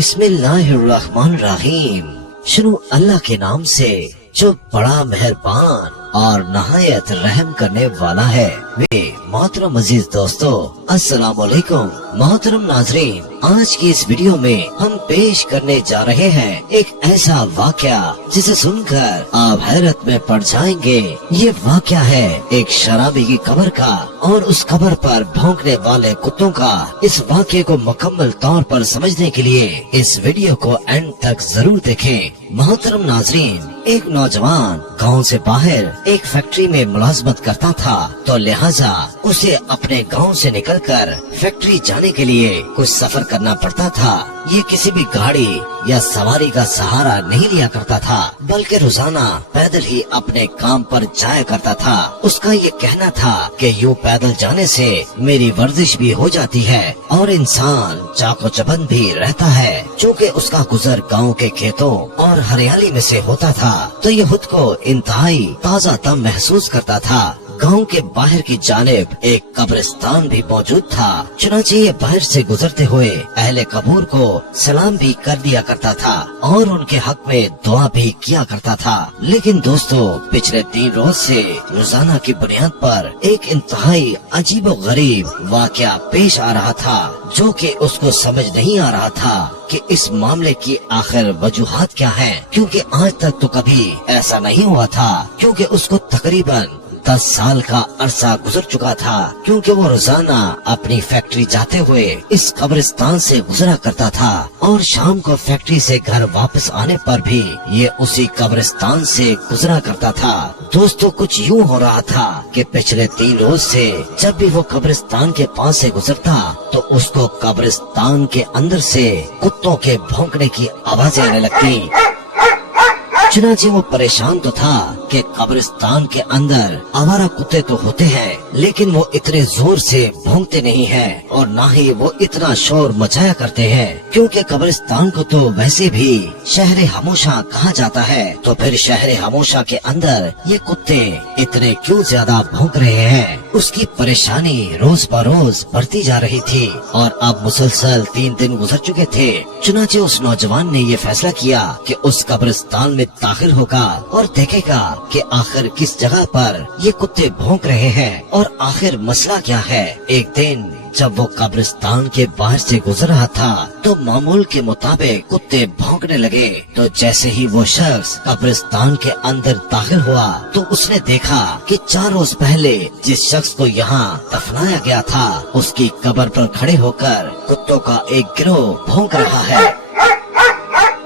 बिस्मिल्लाहिर्रहमानिर्रहीम। शुरू अल्लाह के नाम से जो बड़ा मेहरबान और नहायत रहम करने वाला है। वे मोहतरम अजीज दोस्तों, अस्सलाम वालेकुम। मोहतरम नाजरीन, आज की इस वीडियो में हम पेश करने जा रहे हैं एक ऐसा वाकया जिसे सुनकर आप हैरत में पड़ जाएंगे। ये वाकया है एक शराबी की कब्र का और उस कब्र पर भौंकने वाले कुत्तों का। इस वाकये को मुकम्मल तौर पर समझने के लिए इस वीडियो को एंड तक जरूर देखें। मोहतरम नाजरीन, एक नौजवान गांव से बाहर एक फैक्ट्री में मुलाजमत करता था, तो लिहाजा उसे अपने गांव से निकलकर फैक्ट्री जाने के लिए कुछ सफर करना पड़ता था। ये किसी भी गाड़ी या सवारी का सहारा नहीं लिया करता था, बल्कि रोजाना पैदल ही अपने काम पर जाया करता था। उसका ये कहना था कि यूँ पैदल जाने से मेरी वर्जिश भी हो जाती है और इंसान चाको चबंद भी रहता है। चूँकि उसका गुजर गाँव के खेतों और हरियाली में से होता था, तो ये खुद को इंतहाई ताजा दम महसूस करता था। गांव के बाहर की जानिब एक कब्रिस्तान भी मौजूद था। चुनांचे ये बाहर से गुजरते हुए अहले कबूर को सलाम भी कर दिया करता था और उनके हक में दुआ भी किया करता था। लेकिन दोस्तों, पिछले 3 रोज से रोजाना की बुनियाद पर एक इंतहाई अजीब व गरीब वाकया पेश आ रहा था, जो कि उसको समझ नहीं आ रहा था कि इस मामले की आखिर वजूहात क्या हैं, क्योंकि आज तक तो कभी ऐसा नहीं हुआ था। क्योंकि उसको तकरीबन 10 साल का अरसा गुजर चुका था, क्योंकि वो रोजाना अपनी फैक्ट्री जाते हुए इस कब्रिस्तान से गुजरा करता था और शाम को फैक्ट्री से घर वापस आने पर भी ये उसी कब्रिस्तान से गुजरा करता था। दोस्तों, कुछ यूँ हो रहा था कि पिछले 3 रोज से जब भी वो कब्रिस्तान के पास से गुजरता, तो उसको कब्रिस्तान के अंदर से कुत्तों के भौंकने की आवाजें आने लगती। चुनांचे वो परेशान तो था कि कब्रिस्तान के अंदर आवारा कुत्ते तो होते हैं, लेकिन वो इतने जोर से भौंकते नहीं हैं और ना ही वो इतना शोर मचाया करते हैं। क्योंकि कब्रिस्तान को तो वैसे भी शहर खामोशा कहा जाता है, तो फिर शहर खामोशा के अंदर ये कुत्ते इतने क्यों ज्यादा भौंक रहे हैं। उसकी परेशानी रोज बरोज बढ़ती जा रही थी और अब मुसलसल 3 दिन गुजर चुके थे। चुनांचे उस नौजवान ने ये फैसला किया कि उस कब्रिस्तान में दाखिल होगा और देखेगा कि आखिर किस जगह पर ये कुत्ते भौंक रहे हैं और आखिर मसला क्या है। एक दिन जब वो कब्रिस्तान के बाहर से गुजर रहा था, तो मामूल के मुताबिक कुत्ते भौंकने लगे। तो जैसे ही वो शख्स कब्रिस्तान के अंदर दाखिल हुआ, तो उसने देखा कि 4 रोज पहले जिस शख्स को यहाँ दफनाया गया था, उसकी कब्र पर खड़े होकर कुत्तों का एक गिरोह भौंक रहा है।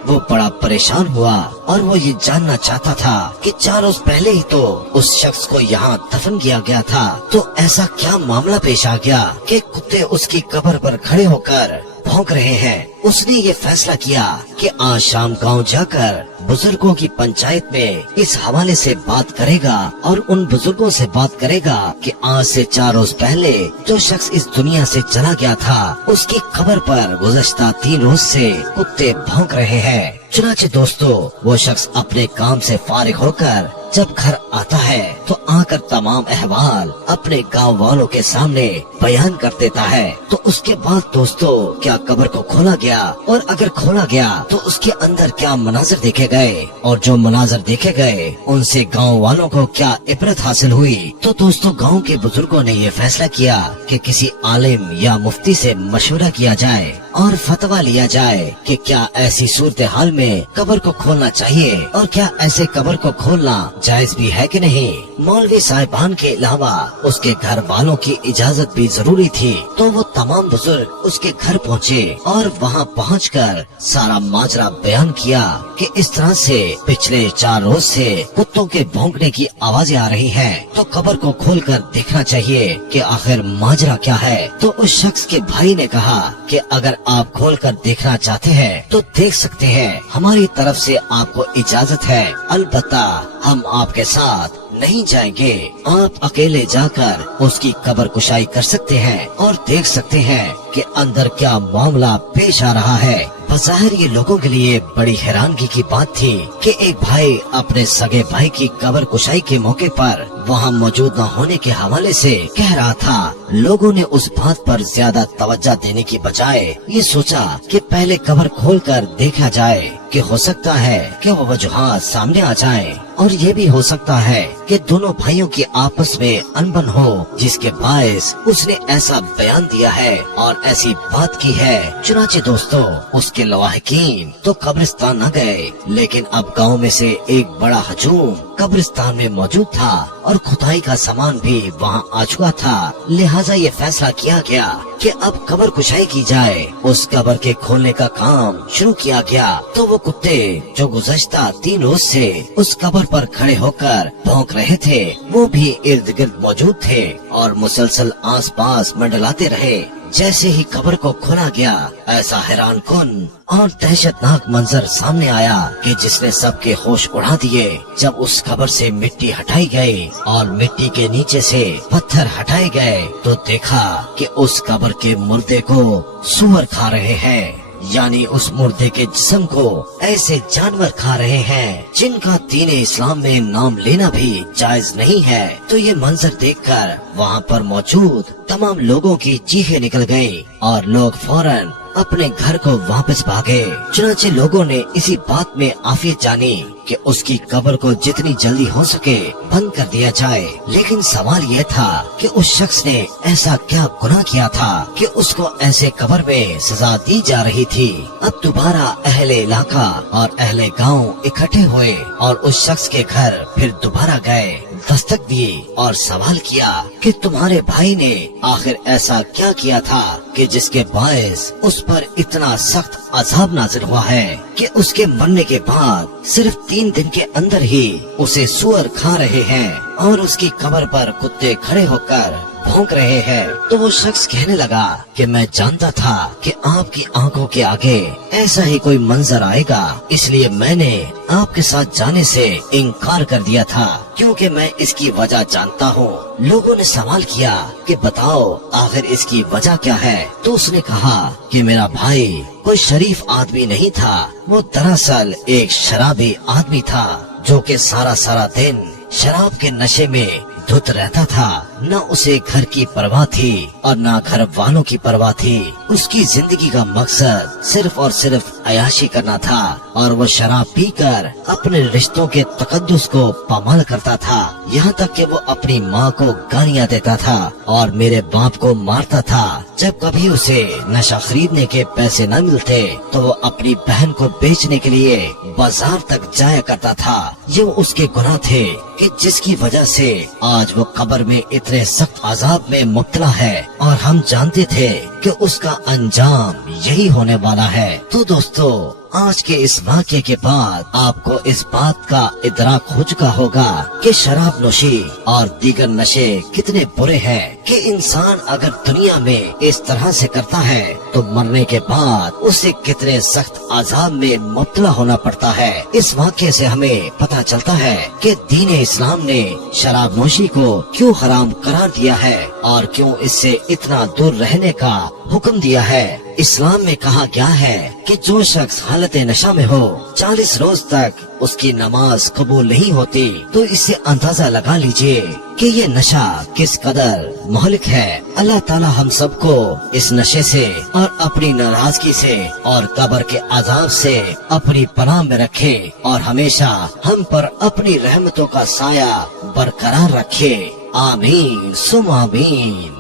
वो बड़ा परेशान हुआ और वो ये जानना चाहता था कि 4 रोज पहले ही तो उस शख्स को यहाँ दफन किया गया था, तो ऐसा क्या मामला पेश आ गया कि कुत्ते उसकी कब्र पर खड़े होकर भौंक रहे हैं। उसने ये फैसला किया कि आज शाम गांव जाकर बुजुर्गों की पंचायत में इस हवाले से बात करेगा और उन बुजुर्गों से बात करेगा कि आज से 4 रोज पहले जो शख्स इस दुनिया से चला गया था, उसकी कब्र पर गुज़श्ता 3 रोज से कुत्ते भौंक रहे हैं। चुनांचे दोस्तों, वो शख्स अपने काम से फारिग होकर जब घर आता है, तो आकर तमाम अहवाल अपने गांव वालों के सामने बयान कर देता है। तो उसके बाद दोस्तों, क्या कब्र को खोला गया और अगर खोला गया तो उसके अंदर क्या मनाजर देखे गए और जो मनाजर देखे गए उनसे गांव वालों को क्या इबरत हासिल हुई। तो दोस्तों, गांव के बुजुर्गों ने ये फैसला किया कि किसी आलिम या मुफ्ती से मशवरा किया जाए और फतवा लिया जाए कि क्या ऐसी सूरत हाल में कब्र को खोलना चाहिए और क्या ऐसे कब्र को खोलना जायज भी है कि नहीं। मौलवी साहिबान के अलावा उसके घर वालों की इजाजत भी जरूरी थी। तो वो तमाम बुजुर्ग उसके घर पहुँचे और वहाँ पहुँचकर सारा माजरा बयान किया कि इस तरह से पिछले 4 रोज से कुत्तों के भौंकने की आवाजें आ रही हैं, तो कब्र को खोलकर देखना चाहिए कि आखिर माजरा क्या है। तो उस शख्स के भाई ने कहा कि अगर आप खोलकर देखना चाहते हैं तो देख सकते हैं, हमारी तरफ से आपको इजाजत है, अलबत्ता हम आपके साथ नहीं जाएंगे। आप अकेले जाकर उसकी कब्र कुशाई कर सकते हैं और देख सकते हैं कि अंदर क्या मामला पेश आ रहा है। बज़ाहिर ये लोगों के लिए बड़ी हैरानगी की बात थी कि एक भाई अपने सगे भाई की कब्र कुशाई के मौके पर वहाँ मौजूद न होने के हवाले से कह रहा था। लोगों ने उस बात पर ज्यादा तवज्जो देने की बजाय ये सोचा कि पहले कब्र खोलकर देखा जाए कि हो सकता है कि वो वजूहात सामने आ जाए, और ये भी हो सकता है कि दोनों भाइयों की आपस में अनबन हो, जिसके बायस उसने ऐसा बयान दिया है और ऐसी बात की है। चुनाचे दोस्तों, उसके लवाहिकीन तो कब्रिस्तान न गए, लेकिन अब गांव में से एक बड़ा हजूम कब्रिस्तान में मौजूद था और खुदाई का सामान भी वहां आ चुका था। लिहाजा ये फैसला किया गया कि अब कब्र कुशाई की जाए। उस कब्र के खोलने का काम शुरू किया गया तो वो कुत्ते जो गुज़श्ता 3 रोज से उस कब्र पर खड़े होकर भौंक रहे थे, वो भी इर्द गिर्द मौजूद थे और मुसलसल आस पास मंडलाते रहे। जैसे ही कब्र को खोला गया, ऐसा हैरान कुन और दहशतनाक मंजर सामने आया कि जिसने सबके होश उड़ा दिए। जब उस कब्र से मिट्टी हटाई गई और मिट्टी के नीचे से पत्थर हटाए गए तो देखा कि उस कब्र के मुर्दे को सूअर खा रहे हैं, यानी उस मुर्दे के जिस्म को ऐसे जानवर खा रहे हैं जिनका दीन इस्लाम में नाम लेना भी जायज नहीं है। तो ये मंजर देखकर वहाँ पर मौजूद तमाम लोगों की चीखें निकल गयी और लोग फौरन अपने घर को वापस भागे। चुनाचे लोगों ने इसी बात में आफियत जानी कि उसकी कब्र को जितनी जल्दी हो सके बंद कर दिया जाए। लेकिन सवाल यह था कि उस शख्स ने ऐसा क्या गुनाह किया था कि उसको ऐसे कब्र में सजा दी जा रही थी। अब दोबारा अहले इलाका और अहले गांव इकट्ठे हुए और उस शख्स के घर फिर दोबारा गए, दस्तक दिए और सवाल किया कि तुम्हारे भाई ने आखिर ऐसा क्या किया था कि जिसके बायस उस पर इतना सख्त अजाब नाज़िल हुआ है कि उसके मरने के बाद सिर्फ 3 दिन के अंदर ही उसे सूअर खा रहे हैं और उसकी कब्र पर कुत्ते खड़े होकर भौंक रहे हैं। तो वो शख्स कहने लगा कि मैं जानता था कि आपकी आंखों के आगे ऐसा ही कोई मंजर आएगा, इसलिए मैंने आपके साथ जाने से इनकार कर दिया था, क्योंकि मैं इसकी वजह जानता हूँ। लोगों ने सवाल किया कि बताओ आखिर इसकी वजह क्या है। तो उसने कहा कि मेरा भाई कोई शरीफ आदमी नहीं था, वो दरअसल एक शराबी आदमी था जो कि सारा दिन शराब के नशे में धुत रहता था। न उसे घर की परवाह थी और न घर वालों की परवाह थी। उसकी जिंदगी का मकसद सिर्फ और सिर्फ अयाशी करना था और वो शराब पीकर अपने रिश्तों के तकद्दुस को पामाल करता था। यहाँ तक कि वो अपनी माँ को गालियाँ देता था और मेरे बाप को मारता था। जब कभी उसे नशा खरीदने के पैसे न मिलते तो वो अपनी बहन को बेचने के लिए बाजार तक जाया करता था। ये उसके गुनाह थे कि जिसकी वजह से आज वो कब्र में इतने सख्त अजाब में मुब्तला है और हम जानते थे कि उसका अंजाम यही होने वाला है। तो दोस्तों, आज के इस वाक़ये के बाद आपको इस बात का इदराक हो चुका होगा कि शराब नोशी और दीगर नशे कितने बुरे हैं कि इंसान अगर दुनिया में इस तरह से करता है तो मरने के बाद उसे कितने सख्त अजाब में मुब्तला होना पड़ता है। इस वाक़ये से हमें पता चलता है कि दीन इस्लाम ने शराब नोशी को क्यों हराम करार दिया है और क्यों इससे इतना दूर रहने का हुक्म दिया है। इस्लाम में कहा गया है कि जो शख्स हालत नशा में हो 40 रोज तक उसकी नमाज कबूल नहीं होती, तो इससे अंदाजा लगा लीजिए कि ये नशा किस कदर मोहलिक है। अल्लाह ताला हम सबको इस नशे से और अपनी नाराजगी से और कब्र के अजाब से अपनी पनाह में रखे और हमेशा हम पर अपनी रहमतों का साया बरकरार रखे। आमीन सुम आमीन।